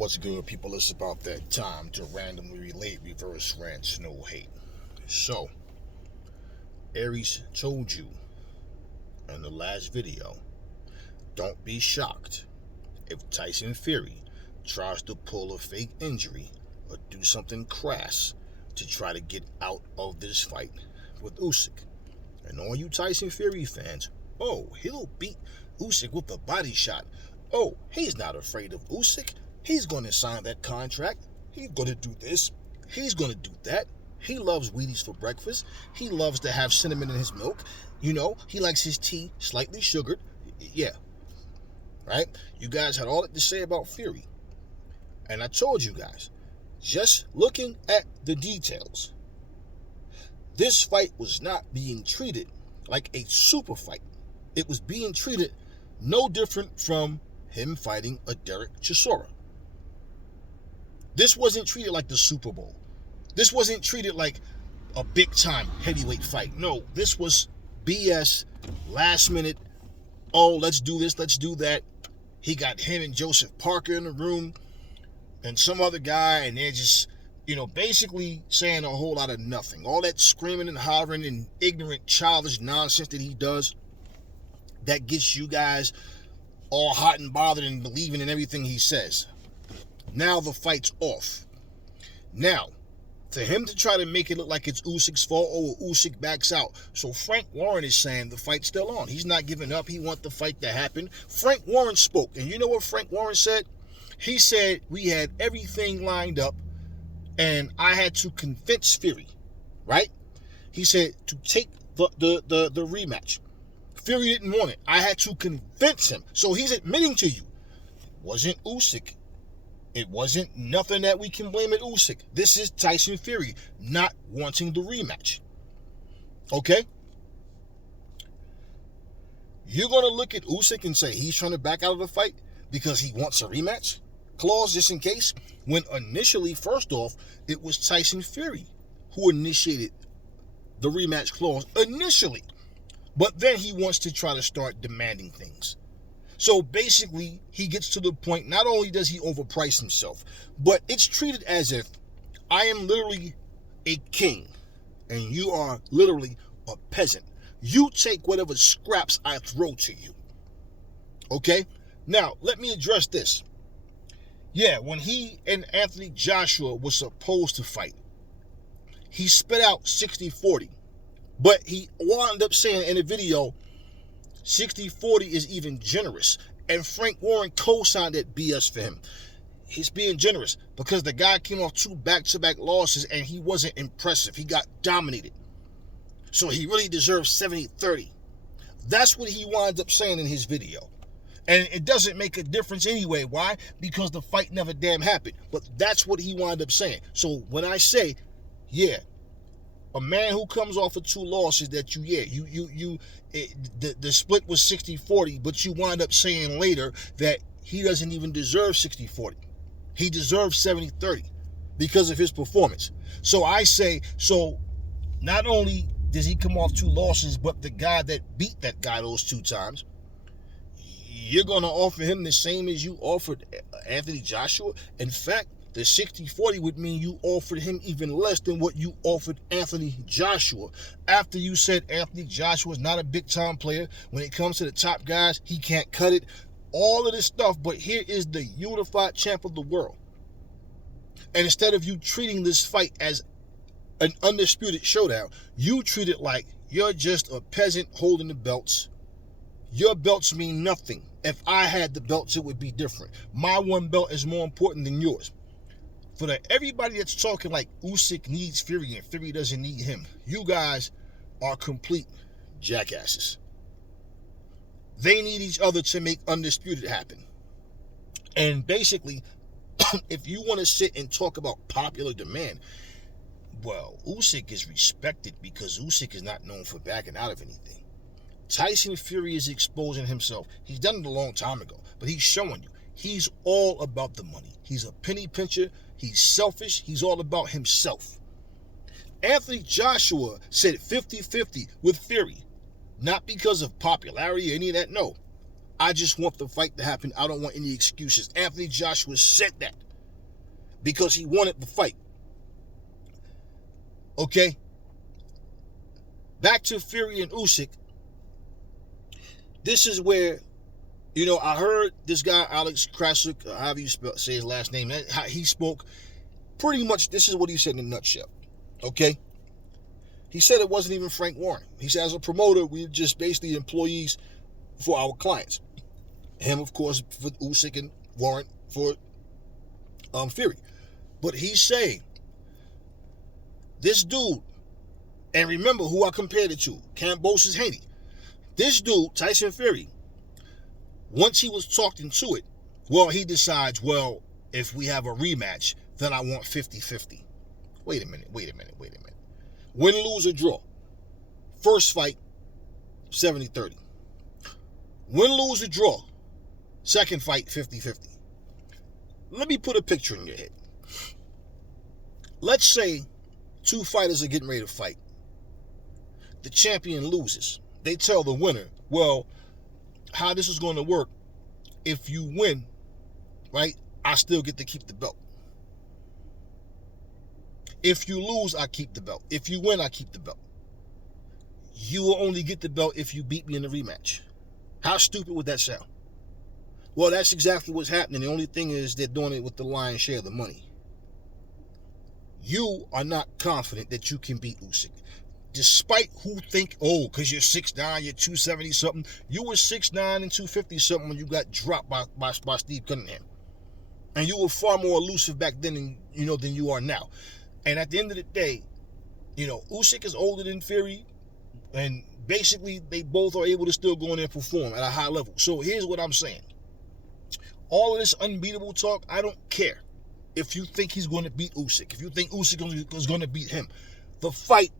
What's good, people? It's about that time to randomly relate reverse rants, no hate. So, Aries told you in the last video, don't be shocked if Tyson Fury tries to pull a fake injury or do something crass to try to get out of this fight with Usyk. And all you Tyson Fury fans, oh, he'll beat Usyk with a body shot. Oh, he's not afraid of Usyk. He's going to sign that contract. He's going to do this. He's going to do that. He loves Wheaties for breakfast. He loves to have cinnamon in his milk. You know, he likes his tea slightly sugared. Yeah. Right? You guys had all that to say about Fury. And I told you guys, just looking at the details, this fight was not being treated like a super fight. It was being treated no different from him fighting a Derek Chisora. This wasn't treated like the Super Bowl. This wasn't treated like a big-time heavyweight fight. No, this was BS, last minute, oh, let's do this, let's do that. He got him and Joseph Parker in the room and some other guy, and they're just, basically saying a whole lot of nothing. All that screaming and hollering and ignorant, childish nonsense that he does, that gets you guys all hot and bothered and believing in everything he says. Now the fight's off. Now, for him to try to make it look like it's Usyk's fault, or Usyk backs out. So Frank Warren is saying the fight's still on. He's not giving up. He wants the fight to happen. Frank Warren spoke. And you know what Frank Warren said? He said we had everything lined up and I had to convince Fury, right? He said to take the rematch. Fury didn't want it. I had to convince him. So he's admitting to you, it wasn't Usyk. It wasn't nothing that we can blame at Usyk. This is Tyson Fury not wanting the rematch. Okay? You're going to look at Usyk and say he's trying to back out of the fight because he wants a rematch clause just in case? When initially, first off, it was Tyson Fury who initiated the rematch clause initially. But then he wants to try to start demanding things. So basically, he gets to the point, not only does he overprice himself, but it's treated as if I am literally a king and you are literally a peasant. You take whatever scraps I throw to you. Okay? Now, let me address this. Yeah, when he and Anthony Joshua were supposed to fight, he spit out 60-40. But he wound up saying in the video, 60-40 is even generous. And Frank Warren co-signed that BS for him. He's being generous because the guy came off 2 back-to-back losses and he wasn't impressive. He got dominated. So he really deserves 70-30. That's what he winds up saying in his video. And it doesn't make a difference anyway. Why? Because the fight never damn happened. But that's what he wound up saying. So when I say, yeah, a man who comes off of 2 losses that the split was 60-40, but you wind up saying later that he doesn't even deserve 60-40. He deserves 70-30 because of his performance. So I say, so not only does he come off 2 losses, but the guy that beat that guy those 2 times, you're going to offer him the same as you offered Anthony Joshua. In fact, the 60-40 would mean you offered him even less than what you offered Anthony Joshua. After you said Anthony Joshua is not a big-time player. When it comes to the top guys, he can't cut it. All of this stuff, but here is the unified champ of the world. And instead of you treating this fight as an undisputed showdown, you treat it like you're just a peasant holding the belts. Your belts mean nothing. If I had the belts, it would be different. My 1 belt is more important than yours. For everybody that's talking like Usyk needs Fury and Fury doesn't need him, you guys are complete jackasses. They need each other to make undisputed happen. And basically, if you want to sit and talk about popular demand, well, Usyk is respected because Usyk is not known for backing out of anything. Tyson Fury is exposing himself. He's done it a long time ago, but he's showing you. He's all about the money. He's a penny pincher. He's selfish. He's all about himself. Anthony Joshua said 50-50 with Fury. Not because of popularity or any of that. No. I just want the fight to happen. I don't want any excuses. Anthony Joshua said that. because he wanted the fight. Okay? Back to Fury and Usyk. This is where, I heard this guy, Alex Krasuk, however you say his last name, he spoke pretty much, this is what he said in a nutshell. Okay? He said it wasn't even Frank Warren. He said, as a promoter, we're just basically employees for our clients. Him, of course, for Usyk, and Warren for Fury. But he's saying, this dude, and remember who I compared it to, Kambosos Haney. This dude, Tyson Fury, once he was talked into it, he decides, if we have a rematch, then I want 50-50. Wait a minute. Win, lose, or draw. First fight, 70-30. Win, lose, or draw. Second fight, 50-50. Let me put a picture in your head. Let's say two fighters are getting ready to fight. The champion loses. They tell the winner, how this is going to work, if you win, right, I still get to keep the belt. If you lose, I keep the belt. If you win, I keep the belt. You will only get the belt if you beat me in the rematch. How stupid would that sound? Well, that's exactly what's happening. The only thing is they're doing it with the lion's share of the money. You are not confident that you can beat Usyk. Despite who think, because you're 6'9", you're 270-something. You were 6'9" and 250-something when you got dropped by Steve Cunningham. And you were far more elusive back then than you are now. And at the end of the day, Usyk is older than Fury, and basically they both are able to still go in there and perform at a high level. So here's what I'm saying. All of this unbeatable talk, I don't care if you think he's going to beat Usyk. If you think Usyk is going to beat him, the fight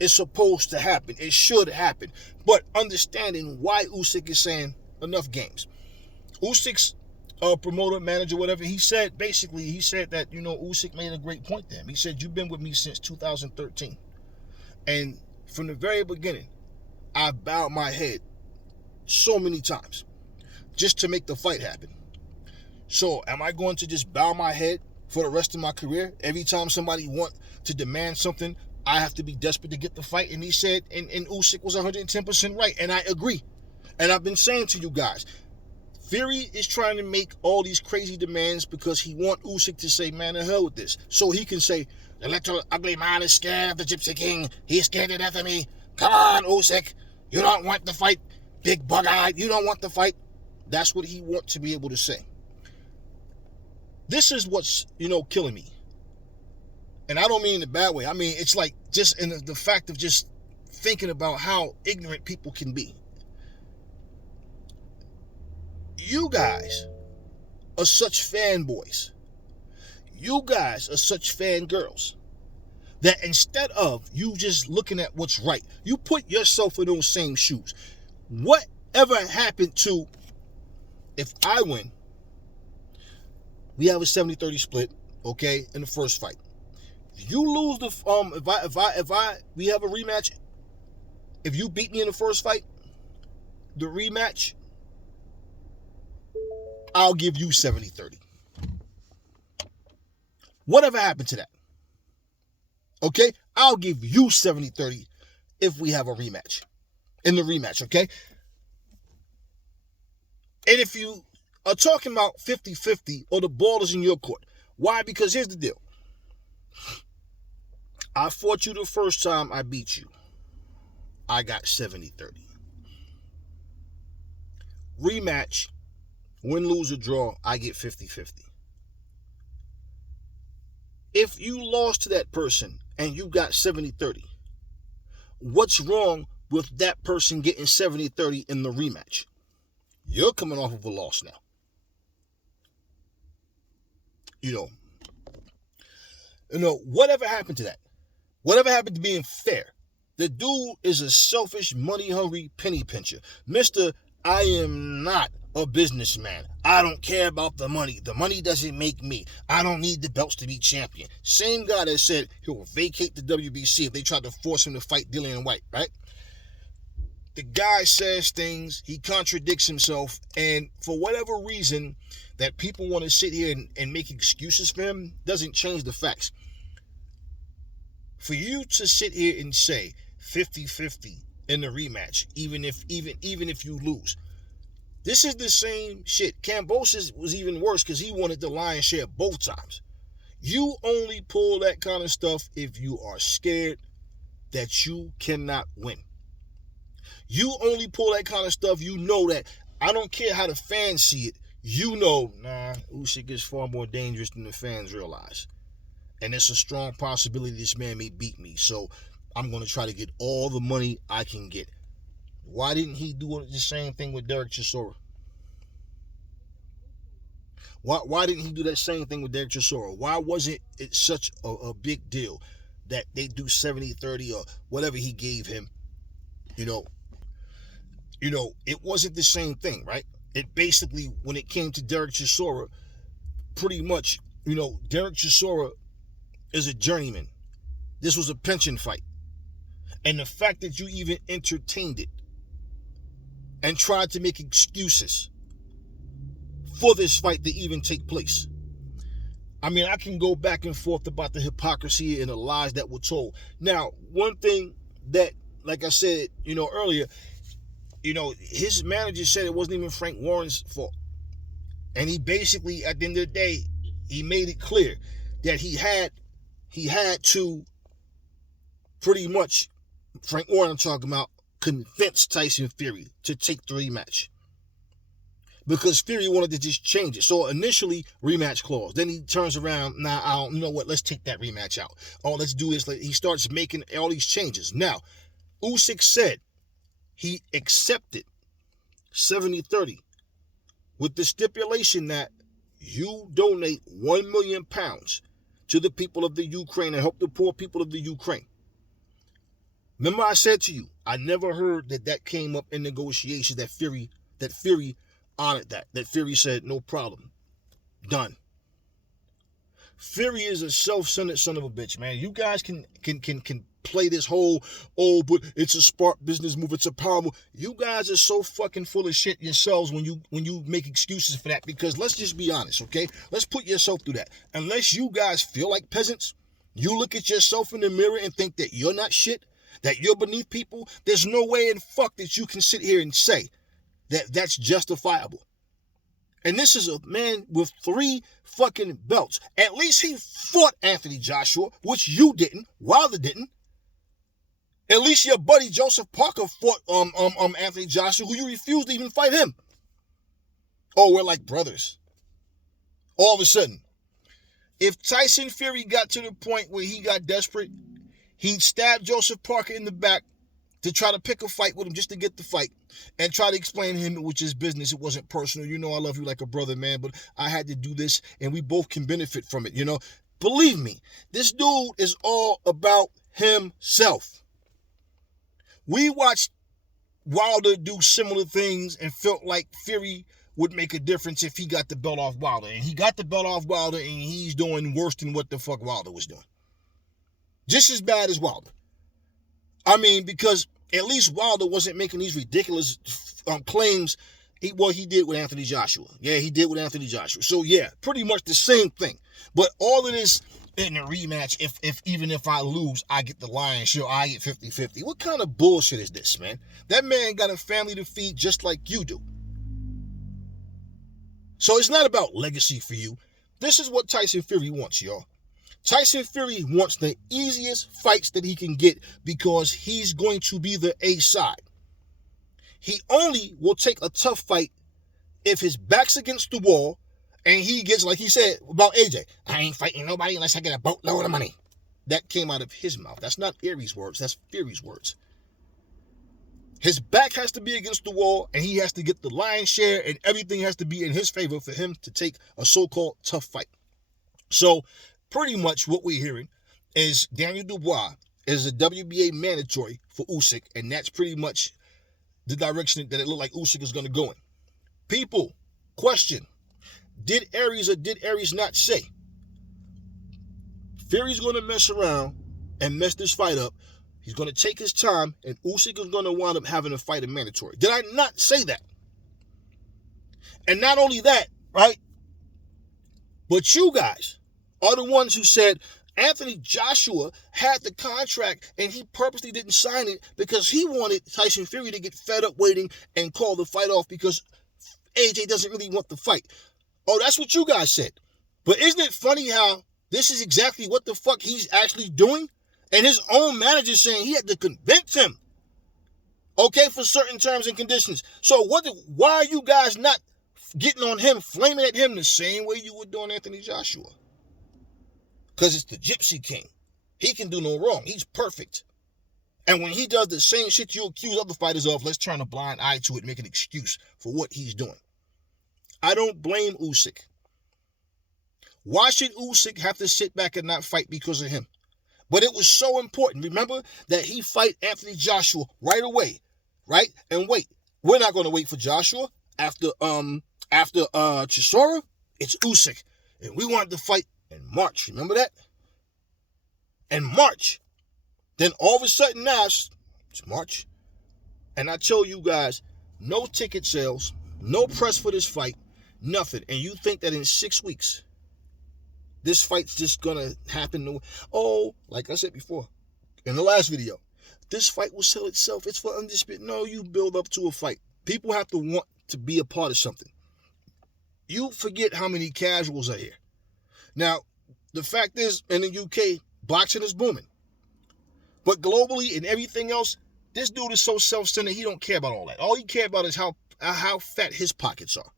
is supposed to happen. It should happen. But understanding why Usyk is saying enough games. Usyk's promoter, manager, whatever, he said that, Usyk made a great point to him. He said, you've been with me since 2013. And from the very beginning, I bowed my head so many times just to make the fight happen. So am I going to just bow my head for the rest of my career? Every time somebody want to demand something, I have to be desperate to get the fight. And he said, and Usyk was 110% right. And I agree. And I've been saying to you guys, Fury is trying to make all these crazy demands because he wants Usyk to say, man, the hell with this. So he can say, the little ugly man is scared of the Gypsy King. He's scared to death of me. Come on, Usyk. You don't want the fight. Big bug-eyed. You don't want the fight. That's what he wants to be able to say. This is what's, killing me. And I don't mean in a bad way. I mean, it's like just in the fact of just thinking about how ignorant people can be. You guys are such fanboys. You guys are such fangirls that instead of you just looking at what's right, you put yourself in those same shoes. Whatever happened to if I win, we have a 70-30 split, okay, in the first fight. You lose we have a rematch. If you beat me in the first fight, the rematch, I'll give you 70-30. Whatever happened to that? Okay? I'll give you 70-30 if we have a rematch. In the rematch, okay? And if you are talking about 50-50 or the ball is in your court. Why? Because here's the deal. I fought you the first time, I beat you. I got 70-30. Rematch, win, lose, or draw, I get 50-50. If you lost to that person and you got 70-30, what's wrong with that person getting 70-30 in the rematch? You're coming off of a loss now. Whatever happened to that? Whatever happened to being fair? The dude is a selfish, money-hungry penny pincher. Mr. I am not a businessman. I don't care about the money. The money doesn't make me. I don't need the belts to be champion. Same guy that said he'll vacate the WBC if they tried to force him to fight Dillian White, right? The guy says things, he contradicts himself, and for whatever reason, that people want to sit here and make excuses for him doesn't change the facts. For you to sit here and say 50-50 in the rematch, even if you lose, this is the same shit. Kambosos was even worse because he wanted the lion's share both times. You only pull that kind of stuff if you are scared that you cannot win. You only pull that kind of stuff, you know that, I don't care how the fans see it, you know, Usyk is far more dangerous than the fans realize. And it's a strong possibility this man may beat me. So I'm going to try to get all the money I can get. Why didn't he do the same thing with Derek Chisora? Why didn't he do that same thing with Derek Chisora? Why wasn't it such a big deal that they do 70-30 or whatever he gave him? You know, it wasn't the same thing, right? It basically, when it came to Derek Chisora, pretty much, Derek Chisora is a journeyman. This was a pension fight. And the fact that you even entertained it and tried to make excuses for this fight to even take place. I mean, I can go back and forth about the hypocrisy and the lies that were told. Now, one thing that, like I said, earlier, his manager said it wasn't even Frank Warren's fault. And he basically, at the end of the day, he made it clear that he had to pretty much, Frank Warren I'm talking about, convince Tyson Fury to take the rematch. Because Fury wanted to just change it. So initially, rematch clause. Then he turns around, you know what, let's take that rematch out. Oh, let's do this. He starts making all these changes. Now, Usyk said he accepted 70-30 with the stipulation that you donate 1 million pounds to the people of the Ukraine and help the poor people of the Ukraine. Remember I said to you, I never heard that came up in negotiations, that Fury honored that Fury said, no problem, done. Fury is a self-centered son of a bitch, man. You guys can play this whole, but it's a smart business move, it's a power move. You guys are so fucking full of shit yourselves when you make excuses for that, because let's just be honest, okay? Let's put yourself through that. Unless you guys feel like peasants, you look at yourself in the mirror and think that you're not shit, that you're beneath people, there's no way in fuck that you can sit here and say that that's justifiable. And this is a man with 3 fucking belts. At least he fought Anthony Joshua, which you didn't, Wilder didn't. At least your buddy Joseph Parker fought Anthony Joshua, who you refused to even fight him. Oh, we're like brothers. All of a sudden, if Tyson Fury got to the point where he got desperate, he'd stab Joseph Parker in the back to try to pick a fight with him just to get the fight and try to explain to him it was just business. It wasn't personal. I love you like a brother, man, but I had to do this and we both can benefit from it, Believe me, this dude is all about himself. We watched Wilder do similar things and felt like Fury would make a difference if he got the belt off Wilder. And he got the belt off Wilder and he's doing worse than what the fuck Wilder was doing. Just as bad as Wilder. I mean, because at least Wilder wasn't making these ridiculous claims. He did with Anthony Joshua. Yeah, he did with Anthony Joshua. So, yeah, pretty much the same thing. But all of this in the rematch, even if I lose, I get the lion's share, I get 50-50. What kind of bullshit is this, man? That man got a family to feed just like you do. So it's not about legacy for you. This is what Tyson Fury wants, y'all. Tyson Fury wants the easiest fights that he can get because he's going to be the A side. He only will take a tough fight if his back's against the wall and he gets, like he said about AJ, I ain't fighting nobody unless I get a boatload of money. That came out of his mouth. That's not Fury's words. That's Fury's words. His back has to be against the wall and he has to get the lion's share and everything has to be in his favor for him to take a so-called tough fight. So, pretty much what we're hearing is Daniel Dubois is a WBA mandatory for Usyk, and that's pretty much the direction that it looked like Usyk is going to go in. People, question, did Aries or did Aries not say Fury's going to mess around and mess this fight up? He's going to take his time, and Usyk is going to wind up having a fight in mandatory. Did I not say that? And not only that, right? But you guys are the ones who said Anthony Joshua had the contract and he purposely didn't sign it because he wanted Tyson Fury to get fed up waiting and call the fight off because AJ doesn't really want the fight. Oh, that's what you guys said. But isn't it funny how this is exactly what the fuck he's actually doing? And his own manager saying he had to convince him, okay, for certain terms and conditions. So why are you guys not getting on him, flaming at him the same way you would do on Anthony Joshua? Because it's the Gypsy King. He can do no wrong. He's perfect. And when he does the same shit you accuse other fighters of, let's turn a blind eye to it and make an excuse for what he's doing. I don't blame Usyk. Why should Usyk have to sit back and not fight because of him? But it was so important. Remember that he fight Anthony Joshua right away, right? And wait, we're not going to wait for Joshua after Chisora. It's Usyk, and we wanted to fight in March. Remember that? In March. Then all of a sudden now it's March, and I told you guys, no ticket sales, no press for this fight, nothing. And you think that in 6 weeks, this fight's just gonna happen? Oh, like I said before in the last video, this fight will sell itself. It's for undisputed. No, you build up to a fight. People have to want to be a part of something. You forget how many casuals are here. Now, the fact is, in the UK, boxing is booming. But globally and everything else, this dude is so self-centered, he don't care about all that. All he cares about is how fat his pockets are.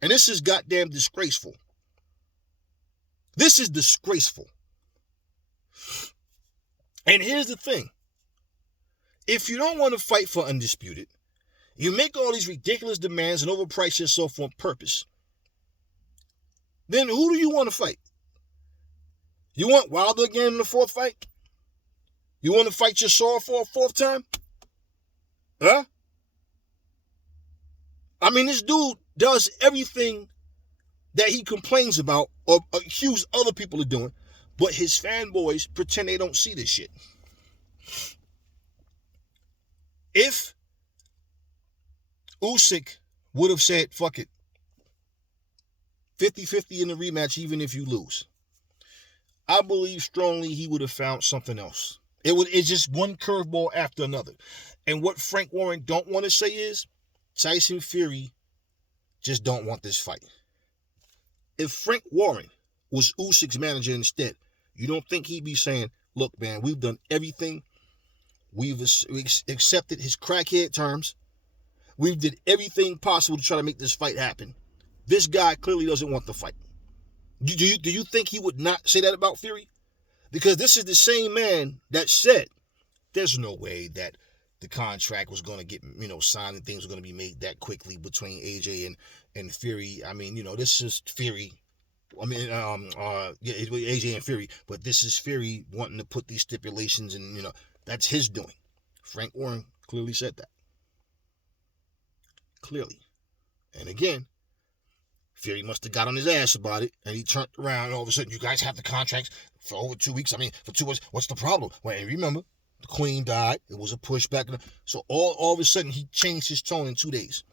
And this is goddamn disgraceful. This is disgraceful. And here's the thing. If you don't want to fight for undisputed, you make all these ridiculous demands and overprice yourself on purpose, then who do you want to fight? You want Wilder again in the fourth fight? You want to fight Chisora for a fourth time? Huh? I mean, this dude does everything that he complains about or accuse other people of doing, but his fanboys pretend they don't see this shit. If Usyk would have said, fuck it, 50-50 in the rematch, even if you lose, I believe strongly he would have found something else. It's just one curveball after another. And what Frank Warren don't want to say is, Tyson Fury just don't want this fight. If Frank Warren was Usyk's manager instead, you don't think he'd be saying, look, man, we've done everything. We've accepted his crackhead terms. We did everything possible to try to make this fight happen. This guy clearly doesn't want the fight. Do you think he would not say that about Fury? Because this is the same man that said there's no way that the contract was going to get, signed and things were going to be made that quickly between AJ and Fury. I mean, this is Fury. AJ and Fury, but this is Fury wanting to put these stipulations and, that's his doing. Frank Warren clearly said that. Clearly. And again, Fury must have got on his ass about it, and he turned around, and all of a sudden, you guys have the contracts for over 2 weeks. For 2 weeks, what's the problem? Well, remember, the Queen died. It was a pushback. So all of a sudden, he changed his tone in 2 days.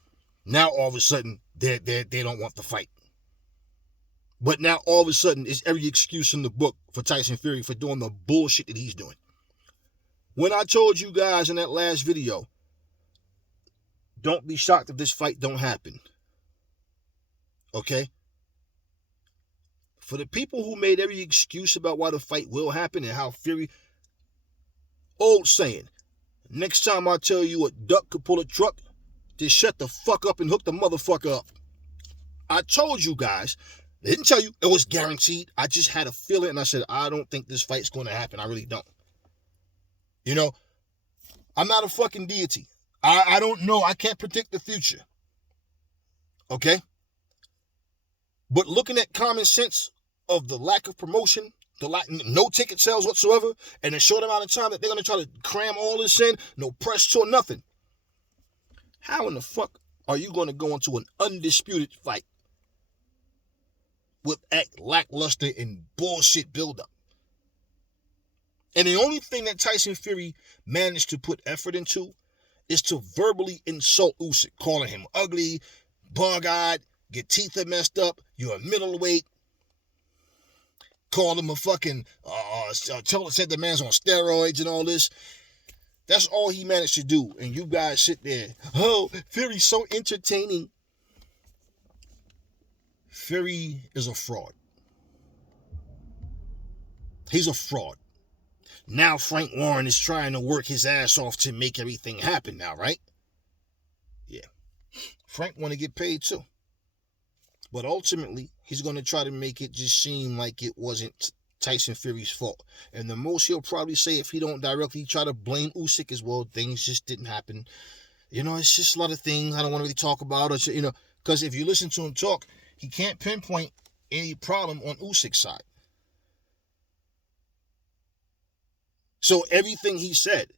Now, all of a sudden, they don't want the fight. But now, all of a sudden, it's every excuse in the book for Tyson Fury for doing the bullshit that he's doing. When I told you guys in that last video, don't be shocked if this fight don't happen. Okay? For the people who made every excuse about why the fight will happen and how Fury, old saying, next time I tell you a duck could pull a truck, just shut the fuck up and hook the motherfucker up. I told you guys, I didn't tell you it was guaranteed. I just had a feeling and I said, I don't think this fight's going to happen. I really don't. I'm not a fucking deity. I don't know. I can't predict the future. Okay? But looking at common sense of the lack of promotion, no ticket sales whatsoever, and a short amount of time that they're going to try to cram all this in, no press tour, nothing. How in the fuck are you going to go into an undisputed fight with lackluster and bullshit buildup? And the only thing that Tyson Fury managed to put effort into is to verbally insult Usyk, calling him ugly, bug-eyed, Your teeth are messed up. You're a middleweight. Called him a fucking, said the man's on steroids and all this. That's all he managed to do. And you guys sit there. Oh, Fury's so entertaining. Fury is a fraud. He's a fraud. Now Frank Warren is trying to work his ass off to make everything happen now, right? Yeah. Frank want to get paid too. But ultimately, he's going to try to make it just seem like it wasn't Tyson Fury's fault. And the most he'll probably say, if he don't directly try to blame Usyk as well, things just didn't happen. You know, it's just a lot of things I don't want to really talk about. Or, you know, because if you listen to him talk, he can't pinpoint any problem on Usyk's side. So everything he said,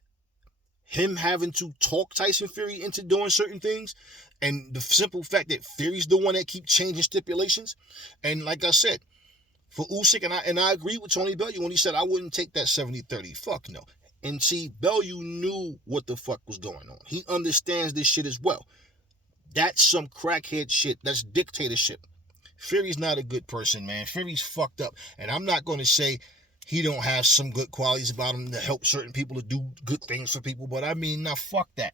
him having to talk Tyson Fury into doing certain things, and the simple fact that Fury's the one that keeps changing stipulations. And like I said, for Usyk, and I agree with Tony Bellew when he said I wouldn't take that 70-30. Fuck no. And see, Bellew knew what the fuck was going on. He understands this shit as well. That's some crackhead shit. That's dictatorship. Fury's not a good person, man. Fury's fucked up. And I'm not going to say he don't have some good qualities about him to help certain people to do good things for people. But I mean, now fuck that.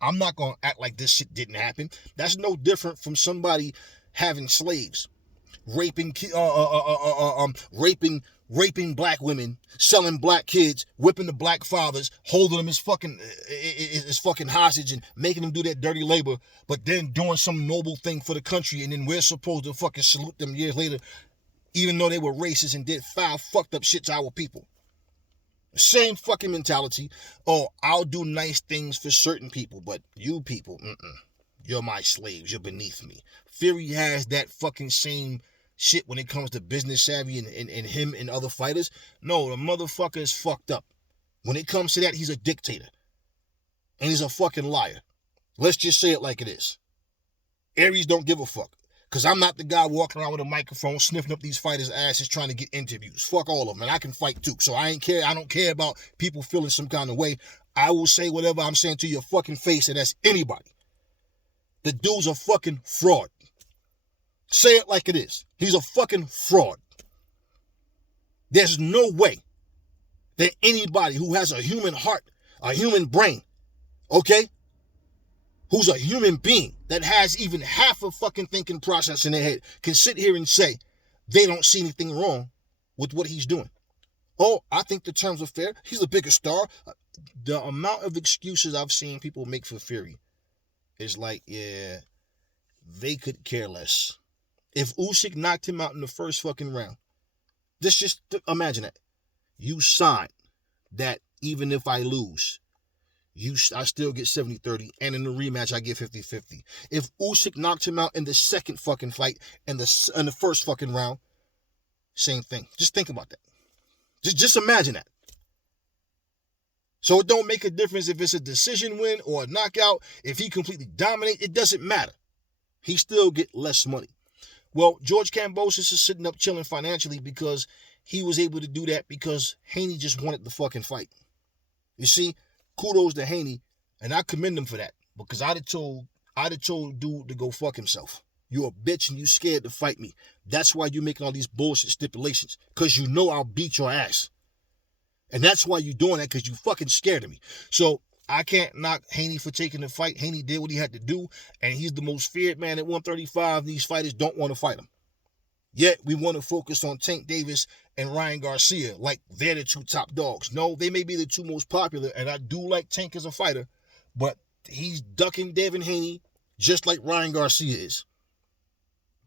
I'm not going to act like this shit didn't happen. That's no different from somebody having slaves, raping black women, selling black kids, whipping the black fathers, holding them as fucking hostage and making them do that dirty labor, but then doing some noble thing for the country, and then we're supposed to fucking salute them years later, even though they were racist and did foul fucked up shit to our people. Same fucking mentality. Oh, I'll do nice things for certain people, but you people, you're my slaves. You're beneath me. Fury has that fucking same shit when it comes to business savvy and him and other fighters. No, the motherfucker is fucked up. When it comes to that, he's a dictator. And he's a fucking liar. Let's just say it like it is. Aries don't give a fuck. Because I'm not the guy walking around with a microphone sniffing up these fighters' asses trying to get interviews. Fuck all of them. And I can fight too. So I don't care about people feeling some kind of way. I will say whatever I'm saying to your fucking face, and that's anybody. The dude's a fucking fraud. Say it like it is. He's a fucking fraud. There's no way that anybody who has a human heart, a human brain, okay, who's a human being that has even half a fucking thinking process in their head can sit here and say they don't see anything wrong with what he's doing. Oh, I think the terms are fair. He's a bigger star. The amount of excuses I've seen people make for Fury is like, yeah, they could care less. If Usyk knocked him out in the first fucking round, just imagine that. You signed that even if I lose, I still get 70-30, and in the rematch, I get 50-50. If Usyk knocked him out in the second fucking fight in the first fucking round, same thing. Just think about that. Just imagine that. So it don't make a difference if it's a decision win or a knockout. If he completely dominates, it doesn't matter. He still get less money. Well, George Kambosos is sitting up chilling financially because he was able to do that because Haney just wanted the fucking fight. You see, kudos to Haney, and I commend him for that because I'd have told dude to go fuck himself. You a bitch and you scared to fight me. That's why you making all these bullshit stipulations, because you know I'll beat your ass. And that's why you doing that, because you fucking scared of me. So I can't knock Haney for taking the fight. Haney did what he had to do, and he's the most feared man at 135. These fighters don't want to fight him. Yet we want to focus on Tank Davis and Ryan Garcia like they're the two top dogs. No, they may be the two most popular, and I do like Tank as a fighter, but he's ducking Devin Haney just like Ryan Garcia is.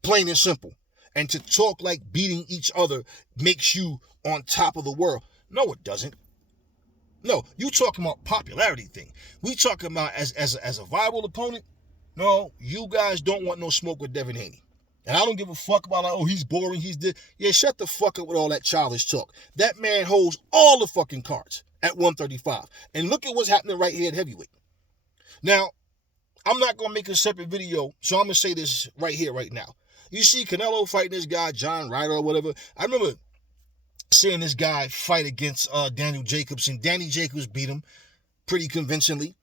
Plain and simple. And to talk like beating each other makes you on top of the world. No, it doesn't. No, you talking about popularity thing. We talking about as a viable opponent. No, you guys don't want no smoke with Devin Haney. And I don't give a fuck about, like, oh, he's boring, he's this. Yeah, shut the fuck up with all that childish talk. That man holds all the fucking cards at 135. And look at what's happening right here at heavyweight. Now, I'm not going to make a separate video, so I'm going to say this right here, right now. You see Canelo fighting this guy, John Ryder or whatever. I remember seeing this guy fight against Daniel Jacobs, and Danny Jacobs beat him pretty convincingly.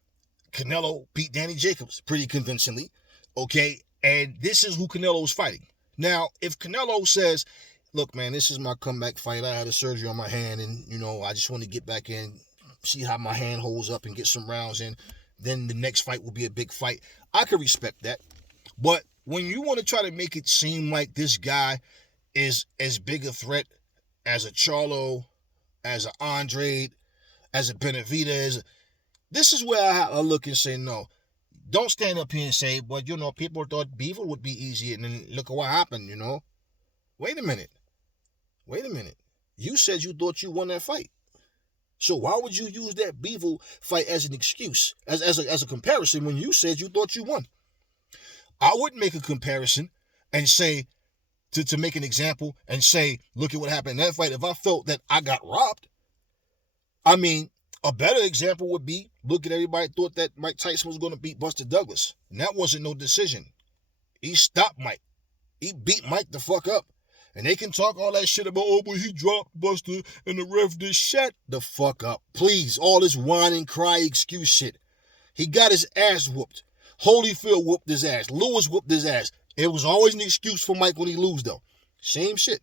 Canelo beat Danny Jacobs pretty convincingly. Okay, And this is who Canelo's fighting. Now, if Canelo says, look, man, this is my comeback fight. I had a surgery on my hand, and, I just want to get back in, see how my hand holds up and get some rounds in. Then the next fight will be a big fight. I could respect that. But when you want to try to make it seem like this guy is as big a threat as a Charlo, as an Andre, as a Benavidez, this is where I look and say, no, don't stand up here and say, well, people thought Beaver would be easy, and then look at what happened, Wait a minute. You said you thought you won that fight. So why would you use that Beaver fight as an excuse, as a comparison when you said you thought you won? I wouldn't make a comparison and say, to make an example and say, look at what happened in that fight if I felt that I got robbed. I mean, a better example would be, look at everybody thought that Mike Tyson was going to beat Buster Douglas. And that wasn't no decision. He stopped Mike. He beat Mike the fuck up. And they can talk all that shit about, oh, but he dropped Buster and the ref did shut the fuck up. Please, all this whine and cry excuse shit. He got his ass whooped. Holyfield whooped his ass. Lewis whooped his ass. It was always an excuse for Mike when he lose, though. Same shit.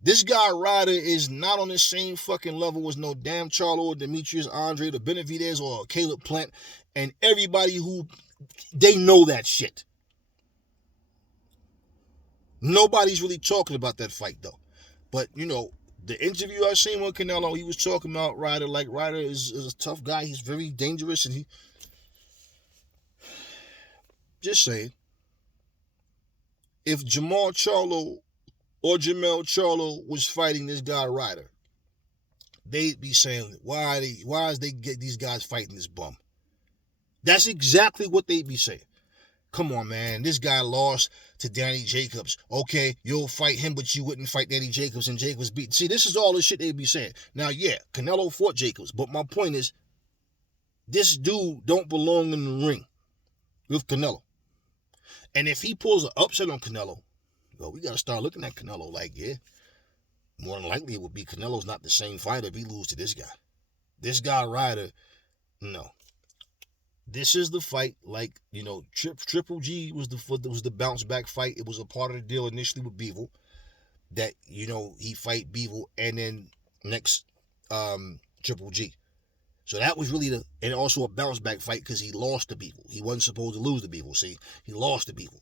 This guy Ryder is not on the same fucking level as no damn Charlo or Demetrius Andre, the Benavidez or Caleb Plant, and everybody who, they know that shit. Nobody's really talking about that fight, though. But, the interview I seen with Canelo, he was talking about Ryder, like Ryder is a tough guy. He's very dangerous, and he... Just saying. If Jamal Charlo or Jamel Charlo was fighting this guy Ryder, they'd be saying, why is they get these guys fighting this bum? That's exactly what they'd be saying. Come on, man. This guy lost to Danny Jacobs. Okay, you'll fight him, but you wouldn't fight Danny Jacobs, and Jacobs beat. See, this is all the shit they'd be saying. Now, yeah, Canelo fought Jacobs, but my point is, this dude don't belong in the ring with Canelo. And if he pulls an upset on Canelo, well, we got to start looking at Canelo like, yeah, more than likely it would be Canelo's not the same fighter if he loses to this guy. This guy Ryder, no. This is the fight, like, Triple G was the bounce back fight. It was a part of the deal initially with Beaver that, he fight Beaver and then next Triple G. So that was really and also a bounce back fight because he lost to Beaver. He wasn't supposed to lose to Beaver, see? He lost to Beaver.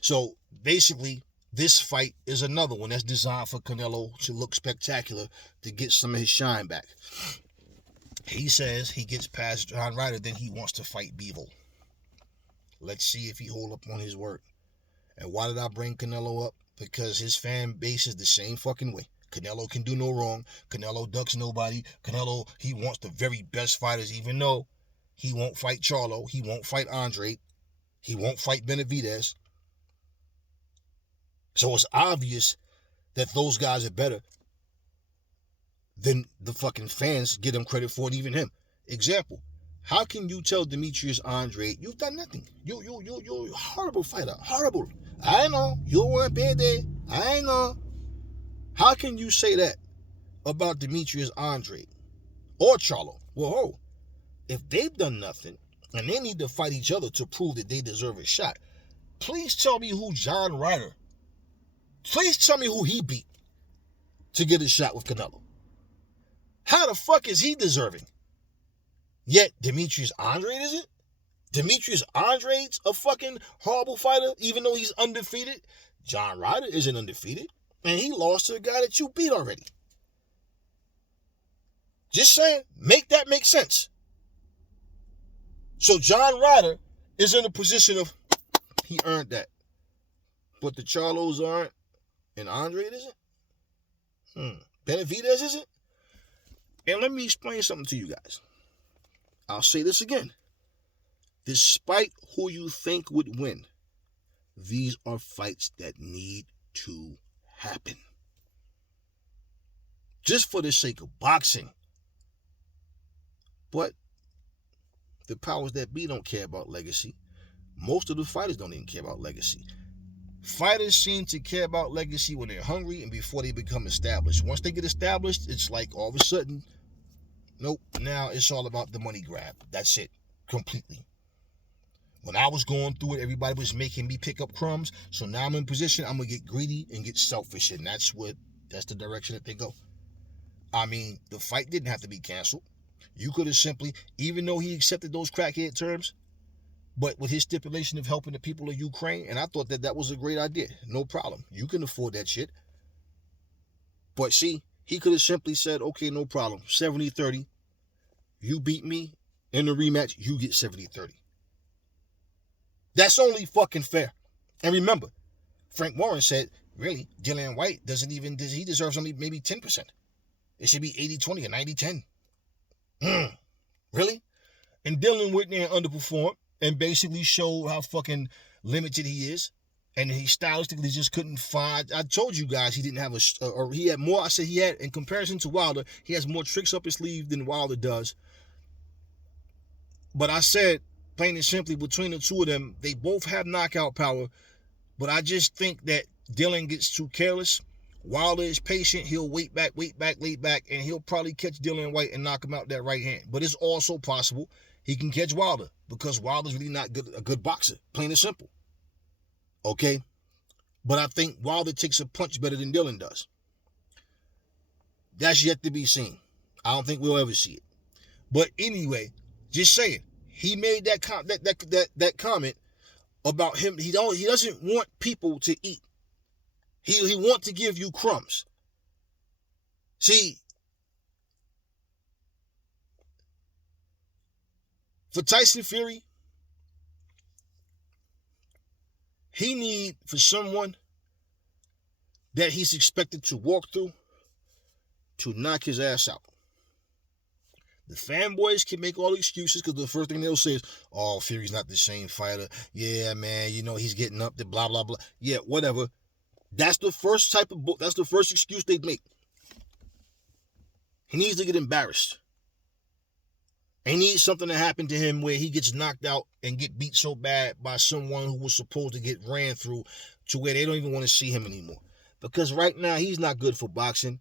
So basically, this fight is another one that's designed for Canelo to look spectacular, to get some of his shine back. He says he gets past John Ryder, then he wants to fight Beaver. Let's see if he hold up on his word. And why did I bring Canelo up? Because his fan base is the same fucking way. Canelo can do no wrong. Canelo ducks nobody. Canelo, he wants the very best fighters, even though he won't fight Charlo. He won't fight Andre. He won't fight Benavidez. So it's obvious that those guys are better than the fucking fans give him credit for, and even him. Example, how can you tell Demetrius Andre, you've done nothing? You're a horrible fighter. Horrible. I know. You weren't bad there. I know. How can you say that about Demetrius Andre or Charlo? Well, if they've done nothing and they need to fight each other to prove that they deserve a shot, please tell me who John Ryder, please tell me who he beat to get a shot with Canelo. How the fuck is he deserving? Yet Demetrius Andre isn't? Demetrius Andre's a fucking horrible fighter, even though he's undefeated. John Ryder isn't undefeated. And he lost to a guy that you beat already. Just saying, make that make sense. So John Ryder is in a position of, he earned that. But the Charlos aren't, and Andre isn't? Benavidez isn't? And let me explain something to you guys. I'll say this again. Despite who you think would win, these are fights that need to happen. Just for the sake of boxing. But the powers that be don't care about legacy. Most of the fighters don't even care about legacy. Fighters seem to care about legacy when they're hungry and before they become established. Once they get established, it's like all of a sudden, nope, now it's all about the money grab. That's it, completely. When I was going through it, everybody was making me pick up crumbs. So now I'm in position, I'm going to get greedy and get selfish. And that's the direction that they go. I mean, the fight didn't have to be canceled. You could have simply, even though he accepted those crackhead terms, but with his stipulation of helping the people of Ukraine, and I thought that was a great idea. No problem. You can afford that shit. But see, he could have simply said, okay, no problem. 70-30. You beat me in the rematch, you get 70-30. That's only fucking fair. And remember, Frank Warren said, really, Dillian White he deserves only maybe 10%. It should be 80-20 or 90-10. Really? And Dylan went there and underperformed and basically showed how fucking limited he is. And he stylistically just couldn't find. I told you guys he didn't have or he had more. I said he had, in comparison to Wilder, he has more tricks up his sleeve than Wilder does. But I said, plain and simply, between the two of them, they both have knockout power. But I just think that Dylan gets too careless. Wilder is patient. He'll wait back, and he'll probably catch Dillian White and knock him out that right hand. But it's also possible he can catch Wilder because Wilder's really not a good boxer, plain and simple. Okay? But I think Wilder takes a punch better than Dylan does. That's yet to be seen. I don't think we'll ever see it. But anyway, just saying, he made that comment about him. He doesn't want people to eat. He wants to give you crumbs. See, for Tyson Fury, he need for someone that he's expected to walk through to knock his ass out. The fanboys can make all the excuses because the first thing they'll say is, oh, Fury's not the same fighter. Yeah, man, he's getting up to blah, blah, blah. Yeah, whatever. That's the first that's the first excuse they'd make. He needs to get embarrassed. He needs something to happen to him where he gets knocked out and get beat so bad by someone who was supposed to get ran through to where they don't even want to see him anymore. Because right now, he's not good for boxing.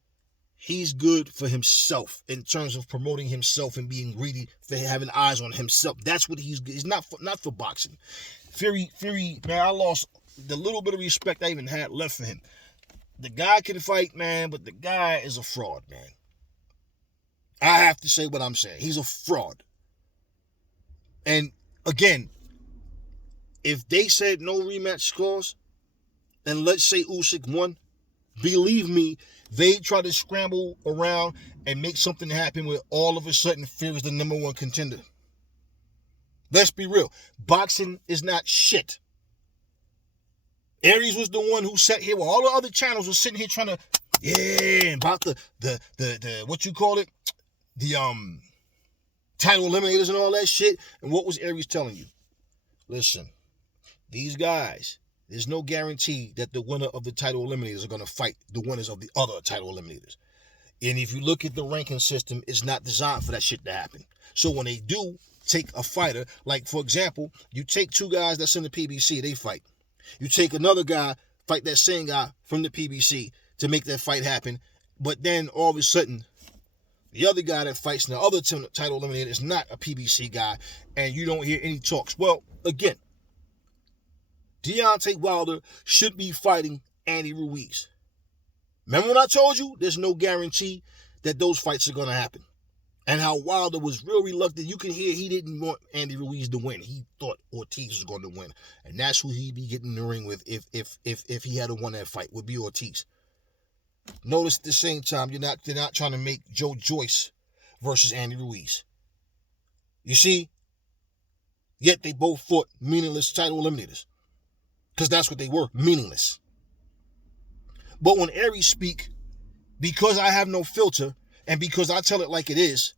He's good for himself in terms of promoting himself and being greedy for having eyes on himself. That's what he's not for boxing. Fury, man, I lost the little bit of respect I even had left for him. The guy can fight, man, but the guy is a fraud, man. I have to say what I'm saying. He's a fraud. And again, if they said no rematch clause, and let's say Usyk won, believe me, they try to scramble around and make something happen where all of a sudden Fury is the number one contender. Let's be real. Boxing is not shit. Aries was the one who sat here while all the other channels were sitting here trying to, about the what you call it? The title eliminators and all that shit. And what was Aries telling you? Listen, these guys, there's no guarantee that the winner of the title eliminators are going to fight the winners of the other title eliminators. And if you look at the ranking system, it's not designed for that shit to happen. So when they do take a fighter, like for example, you take two guys that's in the PBC, they fight. You take another guy, fight that same guy from the PBC to make that fight happen. But then all of a sudden, the other guy that fights in the other title eliminator is not a PBC guy, and you don't hear any talks. Well, again, Deontay Wilder should be fighting Andy Ruiz. Remember when I told you there's no guarantee that those fights are going to happen? And how Wilder was real reluctant. You can hear he didn't want Andy Ruiz to win. He thought Ortiz was going to win. And that's who he'd be getting in the ring with if he had won that fight, would be Ortiz. Notice at the same time, they're not trying to make Joe Joyce versus Andy Ruiz. You see? Yet they both fought meaningless title eliminators. Because that's what they were, meaningless. But when Aries speak, because I have no filter, and because I tell it like it is,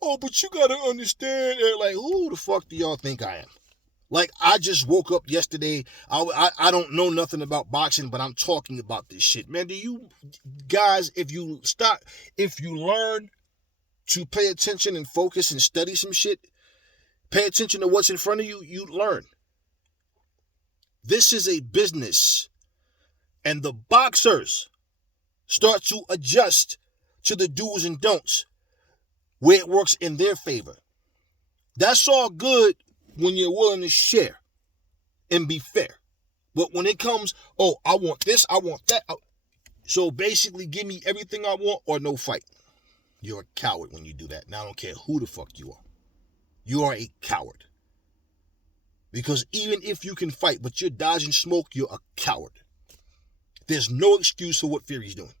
oh, but you gotta understand, like, who the fuck do y'all think I am? Like, I just woke up yesterday. I don't know nothing about boxing, but I'm talking about this shit. Man, do you guys, if you learn to pay attention and focus and study some shit, pay attention to what's in front of you, you learn. This is a business. And the boxers start to adjust to the do's and don'ts where it works in their favor. That's all good when you're willing to share and be fair. But when it comes, oh, I want this, I want that. So basically, give me everything I want or no fight. You're a coward when you do that. Now I don't care who the fuck you are. You are a coward. Because even if you can fight, but you're dodging smoke, you're a coward. There's no excuse for what Fury's doing.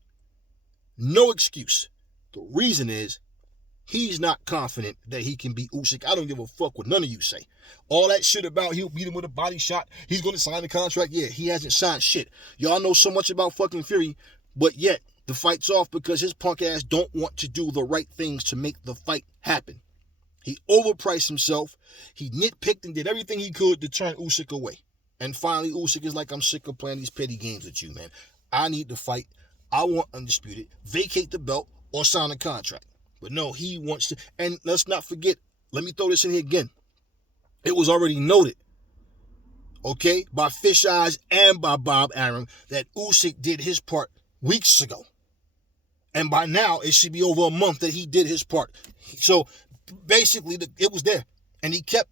No excuse. The reason is, he's not confident that he can beat Usyk. I don't give a fuck what none of you say. All that shit about he'll beat him with a body shot, he's going to sign the contract. Yeah, he hasn't signed shit. Y'all know so much about fucking Fury, but yet the fight's off because his punk ass don't want to do the right things to make the fight happen. He overpriced himself. He nitpicked and did everything he could to turn Usyk away. And finally, Usyk is like, I'm sick of playing these petty games with you, man. I need to fight. I want undisputed. Vacate the belt or sign a contract. But no, he wants to. And let's not forget, let me throw this in here again. It was already noted, okay, by Fish Eyes and by Bob Arum that Usyk did his part weeks ago. And by now, it should be over a month that he did his part. So basically, it was there. And he kept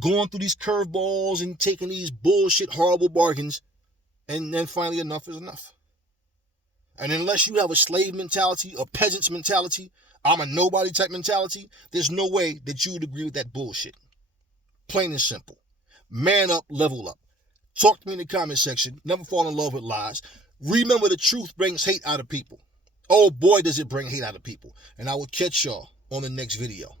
going through these curveballs and taking these bullshit, horrible bargains. And then finally, enough is enough. And unless you have a slave mentality, a peasant's mentality, I'm a nobody type mentality, there's no way that you would agree with that bullshit. Plain and simple. Man up, level up. Talk to me in the comment section. Never fall in love with lies. Remember, the truth brings hate out of people. Oh boy, does it bring hate out of people. And I will catch y'all on the next video.